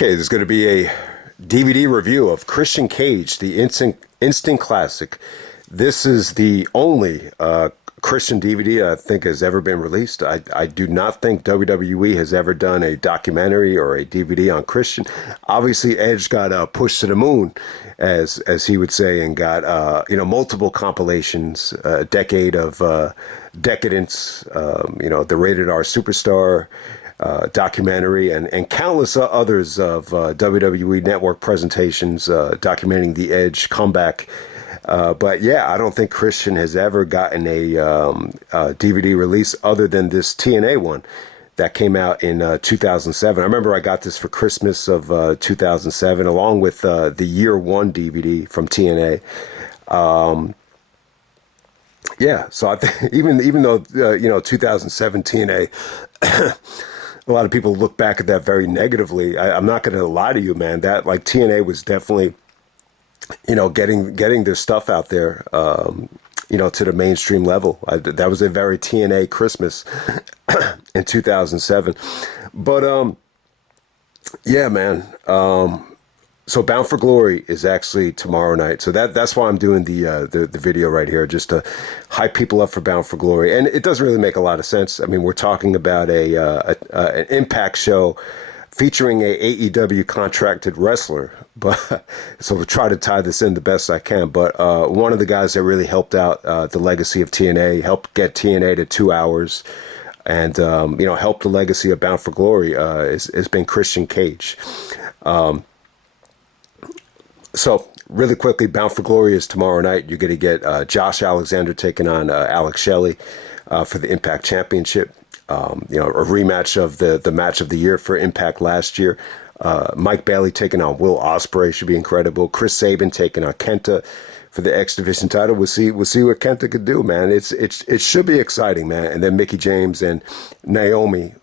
Okay, there's going to be a DVD review of Christian Cage, the Instant Classic. This is the only Christian DVD I think has ever been released. I do not think WWE has ever done a documentary or a DVD on Christian. Obviously, Edge got pushed to the moon, as he would say, and got multiple compilations, a decade of decadence, the Rated R Superstar documentary, and countless others of WWE Network presentations documenting the Edge comeback. But yeah, I don't think Christian has ever gotten a DVD release other than this TNA one that came out in 2007. I remember I got this for Christmas of 2007, along with the Year One DVD from TNA. Yeah, so I think even though 2007 TNA. A lot of people look back at that very negatively. I'm not going to lie to you, man. That TNA was definitely, getting their stuff out there, to the mainstream level. That was a very TNA Christmas in 2007. But yeah, man. So Bound for Glory is actually tomorrow night. So that's why I'm doing the video right here, just to hype people up for Bound for Glory. And it doesn't really make a lot of sense. I mean, we're talking about an Impact show featuring a AEW contracted wrestler. But so we'll try to tie this in the best I can. But one of the guys that really helped out the legacy of TNA, helped get TNA to 2 hours, and helped the legacy of Bound for Glory has been Christian Cage. So, really quickly, Bound for Glory is tomorrow night. You're going to get Josh Alexander taking on Alex Shelley for the Impact Championship. A rematch of the match of the year for Impact last year. Mike Bailey taking on Will Ospreay should be incredible. Chris Sabin taking on Kenta for the X Division title. We'll see what Kenta could do, man. It should be exciting, man. And then Mickie James and Naomi,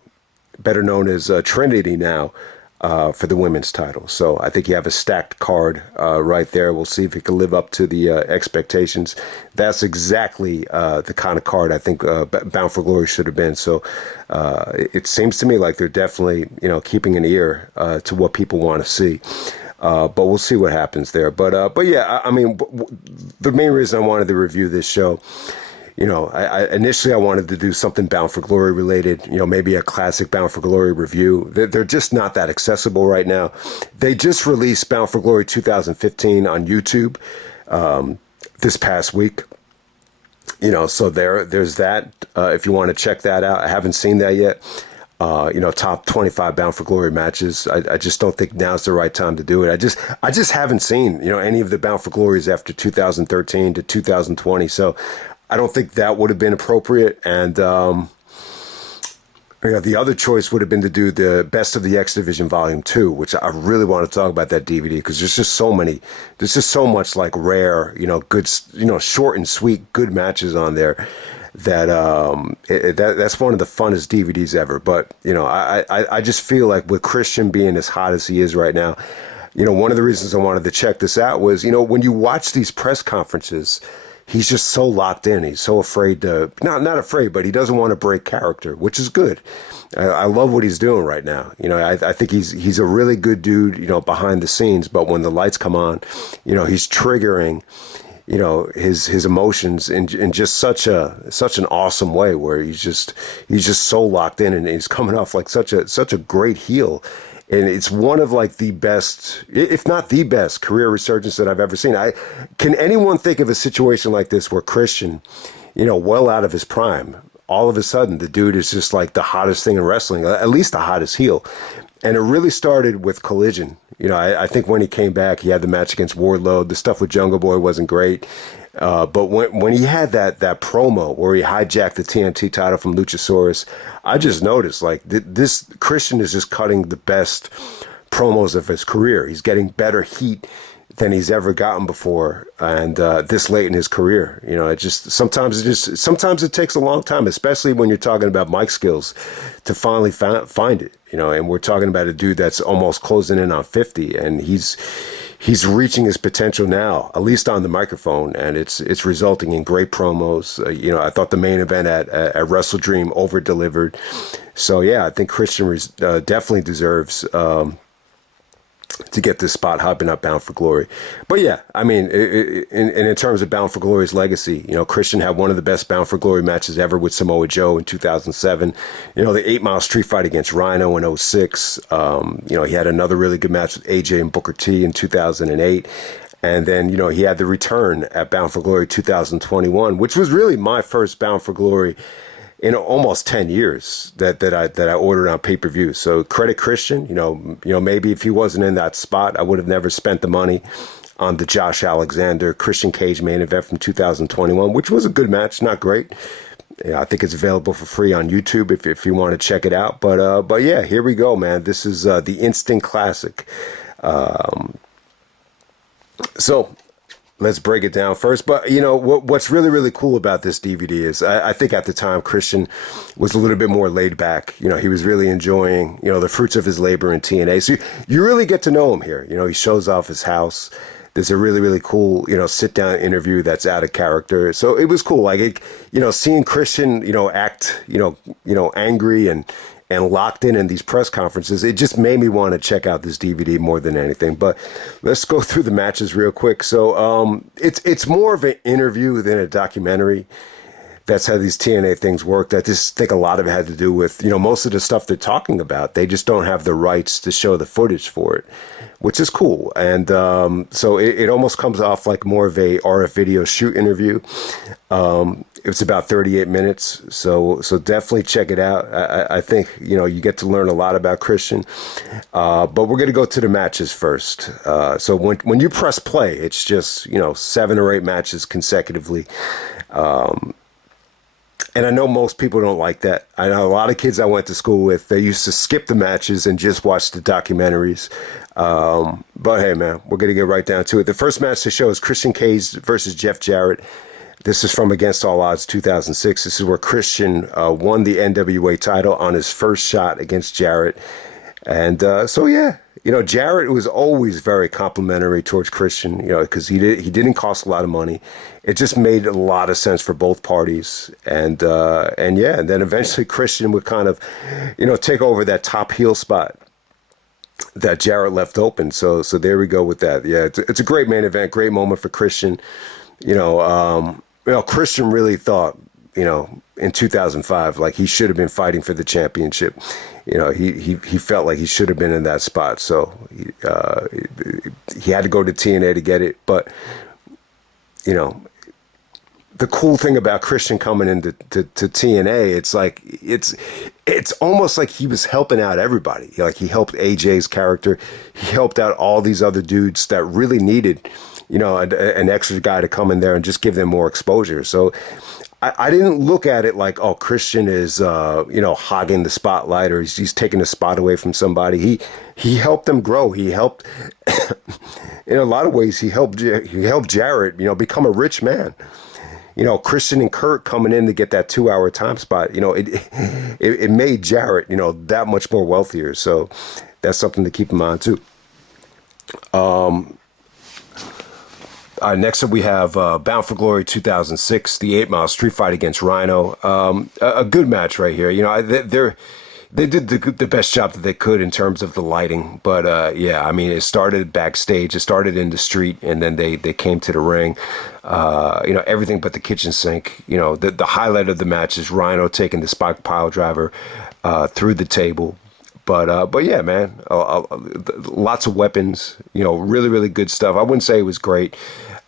better known as Trinity now, for the women's title. So I think you have a stacked card right there. We'll see if it can live up to the expectations. That's exactly the kind of card I think Bound for Glory should have been. So it seems to me like they're definitely keeping an ear to what people want to see. But we'll see what happens there. But yeah, I mean, the main reason I wanted to review this show, I initially I wanted to do something Bound for Glory related, maybe a classic Bound for Glory review. They're just not that accessible right now. They just released Bound for Glory 2015 on YouTube this past week. So there's that. If you want to check that out, I haven't seen that yet. Top 25 Bound for Glory matches. I just don't think now's the right time to do it. I just haven't seen, any of the Bound for Glories after 2013 to 2020. So I don't think that would have been appropriate. And the other choice would have been to do the Best of the X Division Volume 2, which I really want to talk about that DVD because there's just so much rare, good, short and sweet, good matches on there that that's one of the funnest DVDs ever. But, I just feel like with Christian being as hot as he is right now, one of the reasons I wanted to check this out was, when you watch these press conferences, he's just so locked in. He's so afraid to, not afraid, but he doesn't want to break character, which is good. I love what he's doing right now. I think he's a really good dude, behind the scenes, but when the lights come on, he's triggering, his emotions in just such an awesome way where he's just so locked in, and he's coming off like such a great heel. And it's one of the best, if not the best, career resurgence that I've ever seen. Can anyone think of a situation like this where Christian, well out of his prime, all of a sudden the dude is just the hottest thing in wrestling, at least the hottest heel. And it really started with Collision. I think when he came back, he had the match against Wardlow. The stuff with Jungle Boy wasn't great. But when he had that promo where he hijacked the TNT title from Luchasaurus, I just noticed this Christian is just cutting the best promos of his career. He's getting better heat than he's ever gotten before, and this late in his career. Sometimes it takes a long time, especially when you're talking about mic skills, to finally find it. And we're talking about a dude that's almost closing in on 50, and he's reaching his potential now, at least on the microphone, and it's resulting in great promos. I thought the main event at Wrestle Dream over-delivered. So yeah, I think Christian definitely deserves to get this spot, hopping up Bound for Glory. But yeah, I mean, in terms of Bound for Glory's legacy, Christian had one of the best Bound for Glory matches ever with Samoa Joe in 2007. The 8 Mile Street Fight against Rhino in '06. He had another really good match with AJ and Booker T in 2008. And then, he had the return at Bound for Glory 2021, which was really my first Bound for Glory in almost 10 years that I ordered on pay-per-view. So credit Christian, maybe if he wasn't in that spot, I would have never spent the money on the Josh Alexander Christian Cage main event from 2021, which was a good match, not great. I think it's available for free on YouTube if you want to check it out. But yeah, here we go, man. This is the instant classic. So let's break it down first. But, what's really, really cool about this DVD is I think at the time Christian was a little bit more laid back. He was really enjoying, the fruits of his labor in TNA. So you really get to know him here. He shows off his house. There's a really, really cool, sit down interview that's out of character. So it was cool. Like, seeing Christian, act, angry and locked in these press conferences, it just made me want to check out this DVD more than anything. But let's go through the matches real quick. So it's more of an interview than a documentary. That's how these TNA things work. I just think a lot of it had to do with, most of the stuff they're talking about. They just don't have the rights to show the footage for it, which is cool. And so it almost comes off like more of a RF video shoot interview. It's about 38 minutes, so definitely check it out. I think, you get to learn a lot about Christian. But we're going to go to the matches first. So when you press play, it's just, 7 or 8 matches consecutively. And I know most people don't like that. I know a lot of kids I went to school with, they used to skip the matches and just watch the documentaries. But hey, man, we're going to get right down to it. The first match to show is Christian Cage versus Jeff Jarrett. This is from Against All Odds 2006. This is where Christian won the NWA title on his first shot against Jarrett. And so, yeah, Jarrett was always very complimentary towards Christian, because he didn't cost a lot of money. It just made a lot of sense for both parties. And yeah, and then eventually Christian would kind of, take over that top heel spot that Jarrett left open. So there we go with that. Yeah, it's a great main event, great moment for Christian. Christian really thought, in 2005, like he should have been fighting for the championship. He felt like he should have been in that spot. So he had to go to TNA to get it. But, the cool thing about Christian coming into to TNA, it's like it's almost like he was helping out everybody. Like he helped AJ's character. He helped out all these other dudes that really needed, an extra guy to come in there and just give them more exposure. So I didn't look at it like, oh, Christian is, hogging the spotlight or he's taking the spot away from somebody. He helped them grow. He helped, in a lot of ways, he helped Jarrett, become a rich man. Christian and Kurt coming in to get that 2-hour time spot, it made Jarrett, that much more wealthier. So that's something to keep in mind too. Next up, we have Bound for Glory 2006, the 8 Mile Street Fight against Rhino. A good match right here. They did the best job that they could in terms of the lighting. But yeah, I mean, it started backstage, it started in the street, and then they came to the ring. Everything but the kitchen sink. The highlight of the match is Rhino taking the spike pile driver through the table. But yeah, man, lots of weapons, really, really good stuff. I wouldn't say it was great.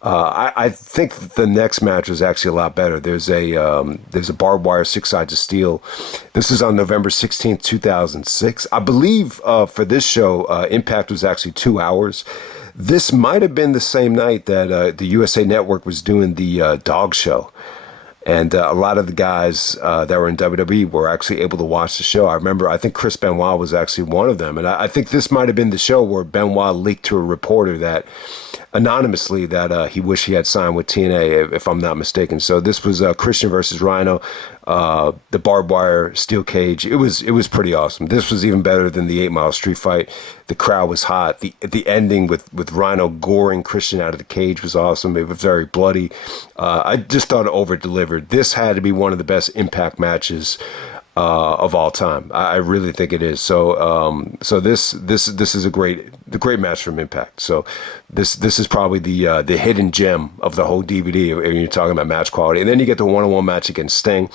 I think the next match was actually a lot better. There's a barbed wire 6 sides of steel. This is on November 16th, 2006. I believe for this show, Impact was actually 2 hours. This might have been the same night that the USA Network was doing the dog show. And a lot of the guys that were in WWE were actually able to watch the show. I think Chris Benoit was actually one of them. And I think this might have been the show where Benoit leaked to a reporter that anonymously that he wished he had signed with TNA, if I'm not mistaken. So this was Christian versus Rhino, the barbed wire steel cage. It was pretty awesome. This was even better than the 8 Mile Street Fight. The crowd was hot. The ending with Rhino goring Christian out of the cage was awesome. It was very bloody. I just thought it over-delivered. This had to be one of the best Impact matches of all time. I really think it is. So this is a great match from Impact. So this is probably the hidden gem of the whole DVD when you're talking about match quality. And then you get the one-on-one match against Sting.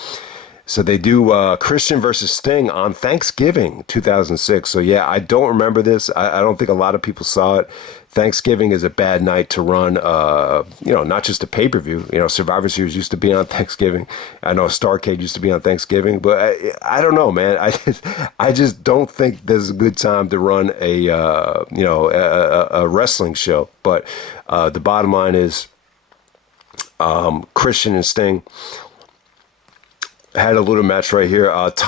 So they do Christian versus Sting on Thanksgiving 2006. So yeah, I don't remember this. I don't think a lot of people saw it. Thanksgiving is a bad night to run, not just a pay-per-view. Survivor Series used to be on Thanksgiving. I know Starrcade used to be on Thanksgiving, but I don't know, man. I just don't think there's a good time to run a wrestling show. But the bottom line is Christian and Sting had a little match right here.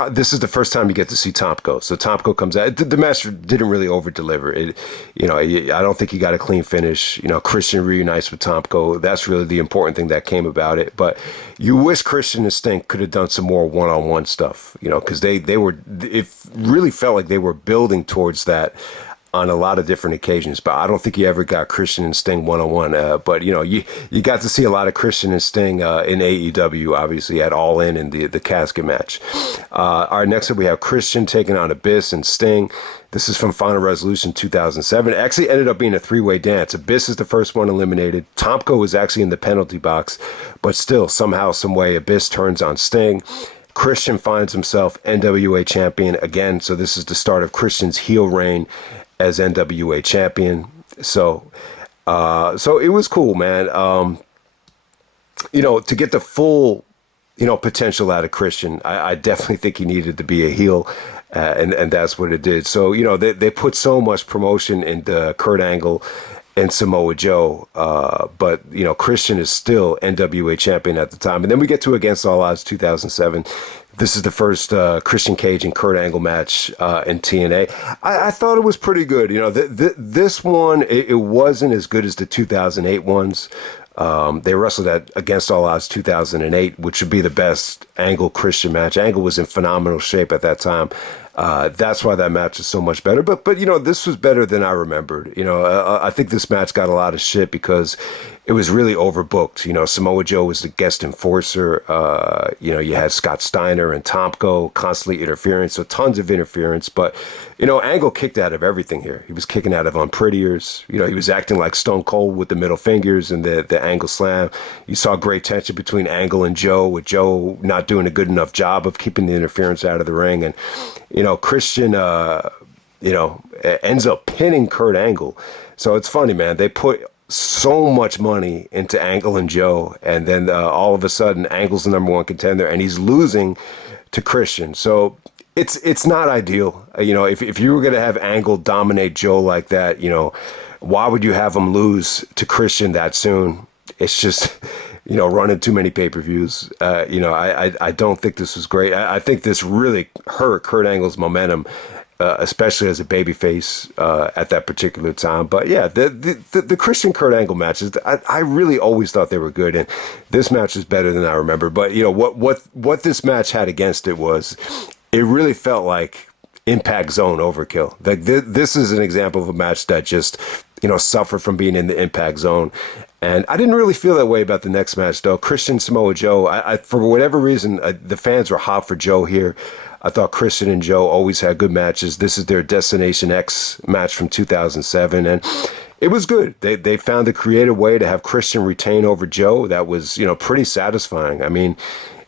This is the first time you get to see Tomko. So Tomko comes out. The match didn't really over deliver. I don't think he got a clean finish. Christian reunites with Tomko. That's really the important thing that came about it. But you wish Christian and Sting could have done some more one-on-one stuff. Because they were. It really felt like they were building towards that on a lot of different occasions, but I don't think you ever got Christian and Sting one-on-one. But you got to see a lot of Christian and Sting in AEW, obviously at All In the casket match. All right, next up we have Christian taking on Abyss and Sting. This is from Final Resolution 2007. It actually ended up being a three-way dance. Abyss is the first one eliminated. Tomko was actually in the penalty box, but still, somehow, some way, Abyss turns on Sting. Christian finds himself NWA champion again, so this is the start of Christian's heel reign as NWA champion. So it was cool, man. To get the full, potential out of Christian, I definitely think he needed to be a heel, and that's what it did. So, they put so much promotion into Kurt Angle and Samoa Joe, but Christian is still NWA champion at the time. And then we get to Against All Odds 2007. This is the first Christian Cage and Kurt Angle match in TNA. I thought it was pretty good. This one, it wasn't as good as the 2008 ones. They wrestled at Against All Odds 2008, which would be the best Angle Christian match. Angle was in phenomenal shape at that time. That's why that match is so much better. But this was better than I remembered. I think this match got a lot of shit because it was really overbooked. Samoa Joe was the guest enforcer. You had Scott Steiner and Tomko constantly interfering, so tons of interference. But, Angle kicked out of everything here. He was kicking out of unprettiers. He was acting like Stone Cold with the middle fingers and the Angle slam. You saw great tension between Angle and Joe, with Joe not doing a good enough job of keeping the interference out of the ring. And, Christian, ends up pinning Kurt Angle. So it's funny, man. They put so much money into Angle and Joe, and then all of a sudden Angle's the number one contender and he's losing to Christian. So it's not ideal. If you were going to have Angle dominate Joe like that, why would you have him lose to Christian that soon? It's just, running too many pay-per-views. I don't think this was great. I think this really hurt Kurt Angle's momentum, especially as a babyface at that particular time. But yeah, the Christian Kurt Angle matches, I really always thought they were good, and this match is better than I remember. But what this match had against it was, it really felt like Impact Zone overkill. Like this is an example of a match that just suffered from being in the Impact Zone. And I didn't really feel that way about the next match, though. Christian Samoa Joe, I for whatever reason, the fans were hot for Joe here. I thought Christian and Joe always had good matches. This is their Destination X match from 2007, and it was good. They found a creative way to have Christian retain over Joe that was, pretty satisfying. I mean,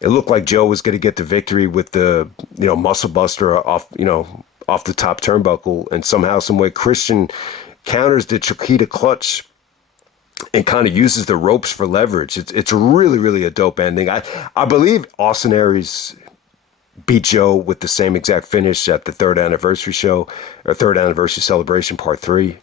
it looked like Joe was going to get the victory with the, muscle buster off the top turnbuckle, and somehow, some way, Christian counters the Chiquita clutch and kind of uses the ropes for leverage. It's really, really a dope ending. I believe Austin Aries beat Joe with the same exact finish at the third anniversary show, or third anniversary celebration part 3.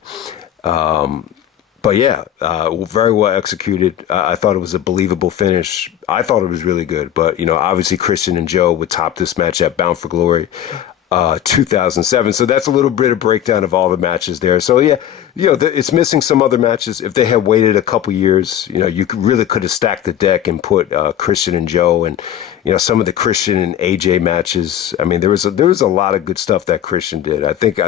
But yeah, very well executed. I thought it was a believable finish. I thought it was really good. But, obviously Christian and Joe would top this match at Bound for Glory 2007. So that's a little bit of breakdown of all the matches there. So yeah, it's missing some other matches. If they had waited a couple years, you really could have stacked the deck and put Christian and Joe and some of the Christian and AJ matches. I mean, there was a lot of good stuff that Christian did. I think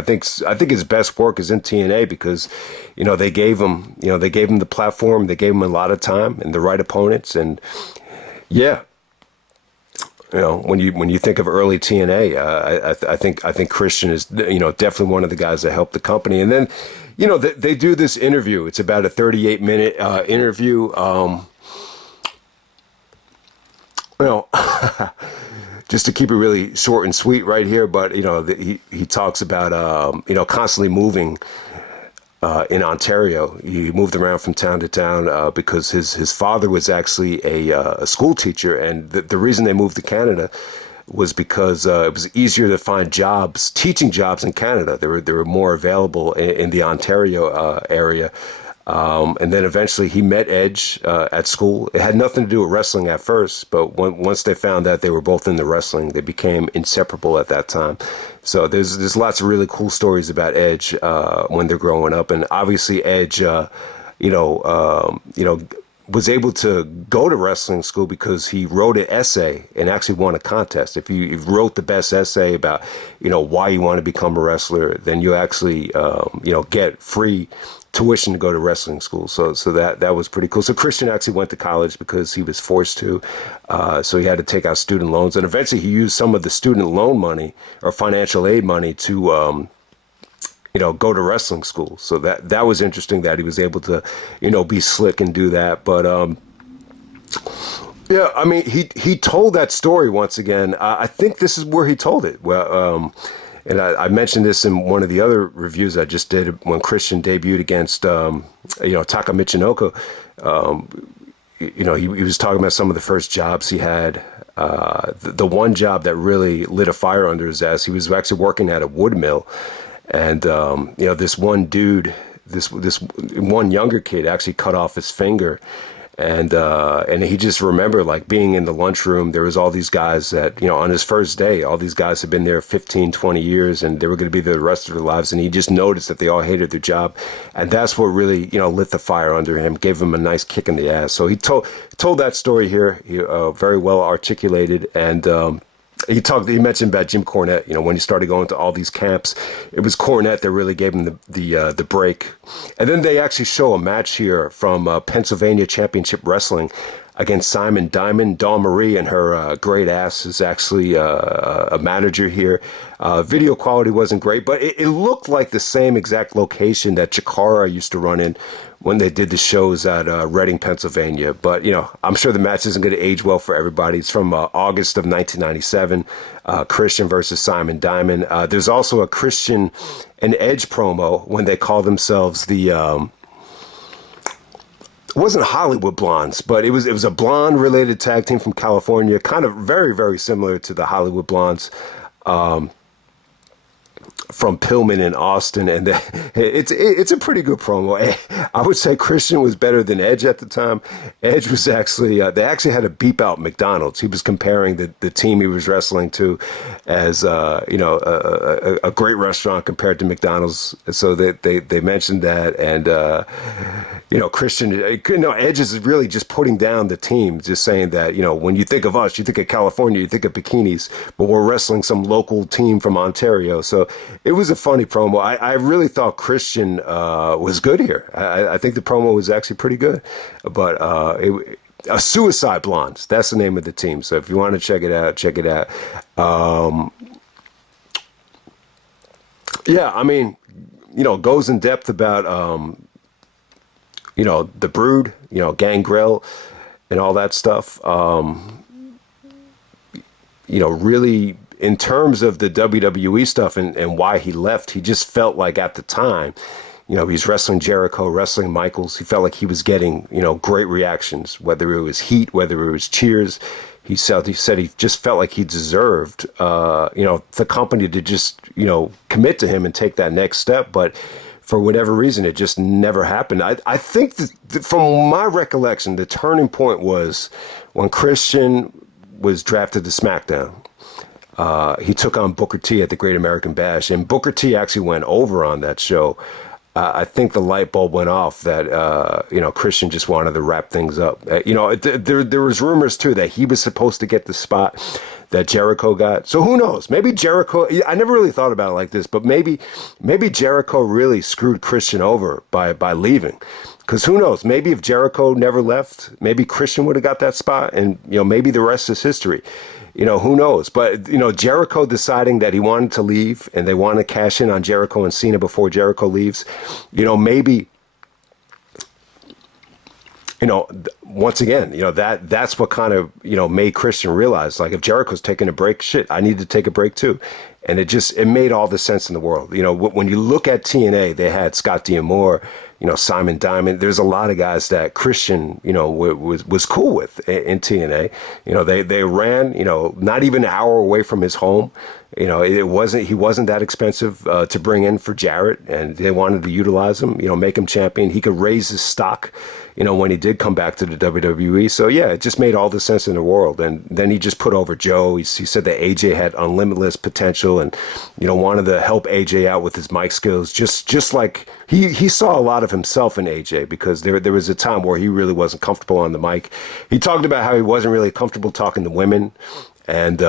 his best work is in TNA because they gave him the platform, they gave him a lot of time and the right opponents, and yeah. when you think of early TNA, I think Christian is definitely one of the guys that helped the company. And then they do this interview. It's about a 38-minute interview. Just to keep it really short and sweet right here, but he talks about constantly moving in Ontario. He moved around from town to town because his father was actually a school teacher, and the reason they moved to Canada was because it was easier to find jobs, teaching jobs in Canada. They were more available in the Ontario area. And then eventually he met Edge at school. It had nothing to do with wrestling at first, but once they found that they were both into wrestling, they became inseparable at that time. So there's lots of really cool stories about Edge when they're growing up, and obviously Edge, was able to go to wrestling school because he wrote an essay and actually won a contest. If you wrote the best essay about why you want to become a wrestler, then you actually get free tuition to go to wrestling school. So that was pretty cool. So Christian actually went to college because he was forced to. So he had to take out student loans, and eventually he used some of the student loan money or financial aid money to go to wrestling school. So that was interesting that he was able to be slick and do that. But yeah, I mean, he told that story once again. I think this is where he told it. Well, and I mentioned this in one of the other reviews I just did when Christian debuted against, Taka Michinoku. He was talking about some of the first jobs he had. The one job that really lit a fire under his ass, he was actually working at a wood mill. And, this one dude, this one younger kid actually cut off his finger. And he just remembered, like, being in the lunchroom. There was all these guys that, on his first day, all these guys had been there 15, 20 years, and they were going to be there the rest of their lives. And he just noticed that they all hated their job. And that's what really, lit the fire under him, gave him a nice kick in the ass. So he told that story here, very well articulated. And he mentioned about Jim Cornette. When he started going to all these camps, it was Cornette that really gave him the break. And then they actually show a match here from Pennsylvania Championship Wrestling against Simon Diamond. Dawn Marie and her great ass is actually a manager here. Video quality wasn't great, but it looked like the same exact location that Chikara used to run in when they did the shows at Reading, Pennsylvania. But, I'm sure the match isn't going to age well for everybody. It's from August of 1997, Christian versus Simon Diamond. There's also a Christian and Edge promo when they call themselves the... it wasn't Hollywood Blondes, but it was a blonde-related tag team from California, kind of very, very similar to the Hollywood Blondes. From Pillman in Austin, and it's a pretty good promo. I would say Christian was better than Edge at the time. Edge was actually they actually had to beep out McDonald's. He was comparing the team he was wrestling to as a great restaurant compared to McDonald's. So they mentioned that, and Christian, Edge is really just putting down the team, just saying that when you think of us, you think of California, you think of bikinis, but we're wrestling some local team from Ontario. So it was a funny promo. I really thought Christian was good here. I think the promo was actually pretty good. But a Suicide Blondes, that's the name of the team. So if you want to check it out, check it out. Yeah, I mean, goes in depth about, the Brood, Gangrel and all that stuff. Really... in terms of the WWE stuff and why he left, he just felt like at the time, he's wrestling Jericho, wrestling Michaels. He felt like he was getting, great reactions, whether it was heat, whether it was cheers. He said he just felt like he deserved, the company to just, commit to him and take that next step. But for whatever reason, it just never happened. I think that from my recollection, the turning point was when Christian was drafted to SmackDown. He took on Booker T at the Great American Bash, and Booker T actually went over on that show. I think the light bulb went off that, Christian just wanted to wrap things up. There was rumors, too, that he was supposed to get the spot that Jericho got. So who knows? Maybe Jericho, I never really thought about it like this, but maybe Jericho really screwed Christian over by leaving. Because who knows? Maybe if Jericho never left, maybe Christian would have got that spot, and, maybe the rest is history. who knows? But, Jericho deciding that he wanted to leave and they want to cash in on Jericho and Cena before Jericho leaves, maybe, once again, that's what kind of, made Christian realize, like, if Jericho's taking a break, shit, I need to take a break too. And it made all the sense in the world. When you look at TNA, they had Scott D'Amore, Simon Diamond. There's a lot of guys that Christian, was cool with in TNA. They ran, not even an hour away from his home. He wasn't that expensive to bring in for Jarrett, and they wanted to utilize him, make him champion. He could raise his stock, when he did come back to the WWE. So yeah, it just made all the sense in the world. And then he just put over Joe. He said that AJ had unlimitless potential and, wanted to help AJ out with his mic skills. Just like he saw a lot of himself in AJ, because there was a time where he really wasn't comfortable on the mic. He talked about how he wasn't really comfortable talking to women. And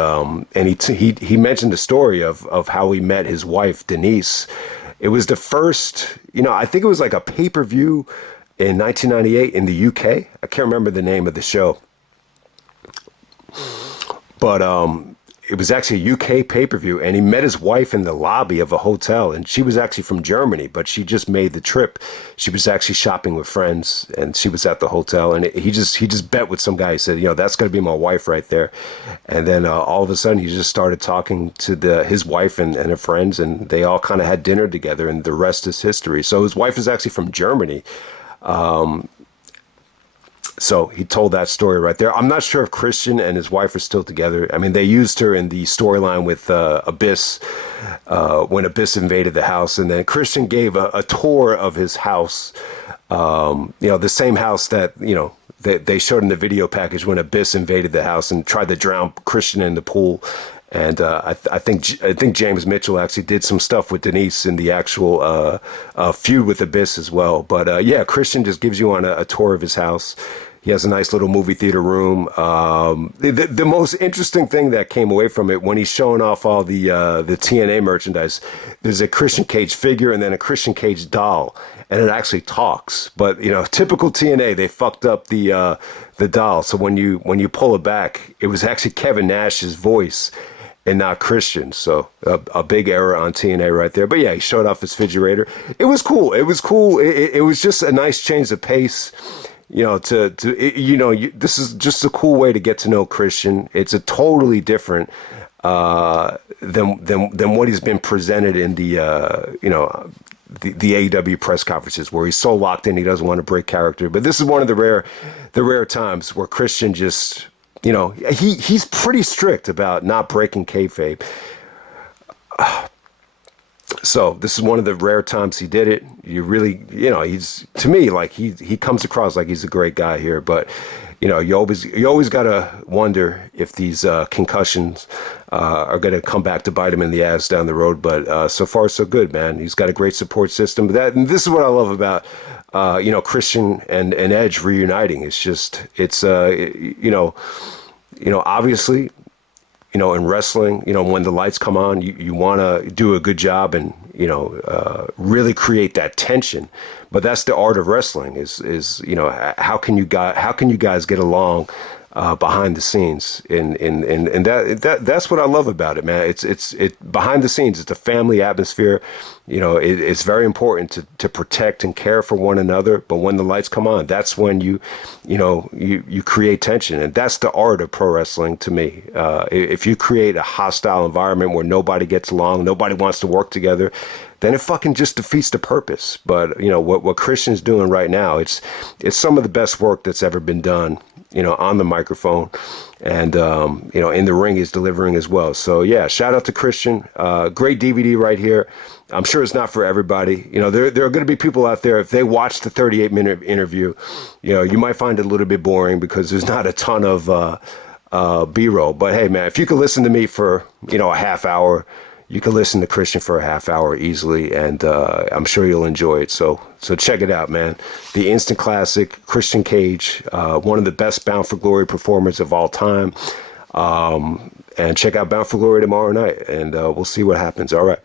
he mentioned the story of how he met his wife, Denise. It was the first, I think it was like a pay-per-view in 1998 in the UK. I can't remember the name of the show. But it was actually a UK pay-per-view, and he met his wife in the lobby of a hotel, and she was actually from Germany, but she just made the trip. She was actually shopping with friends, and she was at the hotel, and he just bet with some guy. He said, that's going to be my wife right there. And then all of a sudden, he just started talking to his wife and her friends, and they all kind of had dinner together, and the rest is history. So his wife is actually from Germany. So he told that story right there. I'm not sure if Christian and his wife are still together. I mean, they used her in the storyline with Abyss when Abyss invaded the house. And then Christian gave a tour of his house, the same house that, they showed in the video package when Abyss invaded the house and tried to drown Christian in the pool. And I think James Mitchell actually did some stuff with Denise in the actual feud with Abyss as well. But yeah, Christian just gives you on a tour of his house. He has a nice little movie theater room. The most interesting thing that came away from it, when he's showing off all the TNA merchandise, there's a Christian Cage figure and then a Christian Cage doll, and it actually talks. But typical TNA, they fucked up the doll. So when you pull it back, it was actually Kevin Nash's voice and not Christian. So a big error on TNA right there. But yeah, he showed off his refrigerator. It was cool. It was just a nice change of pace. This is just a cool way to get to know Christian. It's a totally different than what he's been presented in the AEW press conferences, where he's so locked in he doesn't want to break character. But this is one of the rare times where Christian just, he's pretty strict about not breaking kayfabe. So this is one of the rare times he did it. You really, he's, to me, like he comes across like he's a great guy here. But you always gotta wonder if these concussions are gonna come back to bite him in the ass down the road. But so far so good, man. He's got a great support system. And this is what I love about Christian and Edge reuniting. It's just obviously. In wrestling, when the lights come on, you want to do a good job and, really create that tension. But that's the art of wrestling is how can you guys get along behind the scenes? And that's what I love about it, man. It's behind the scenes. It's a family atmosphere. It's very important to protect and care for one another. But when the lights come on, that's when you create tension, and that's the art of pro wrestling to me. If you create a hostile environment where nobody gets along, nobody wants to work together, then it fucking just defeats the purpose. But what Christian's doing right now, it's some of the best work that's ever been done. On the microphone, and in the ring he's delivering as well. So yeah, shout out to Christian. Great DVD right here. I'm sure it's not for everybody. There are going to be people out there, if they watch the 38-minute interview, you might find it a little bit boring because there's not a ton of B-roll. But hey, man, if you could listen to me for a half hour, you can listen to Christian for a half hour easily, and I'm sure you'll enjoy it. So check it out, man. The instant classic, Christian Cage, one of the best Bound for Glory performers of all time. And check out Bound for Glory tomorrow night, and we'll see what happens. All right.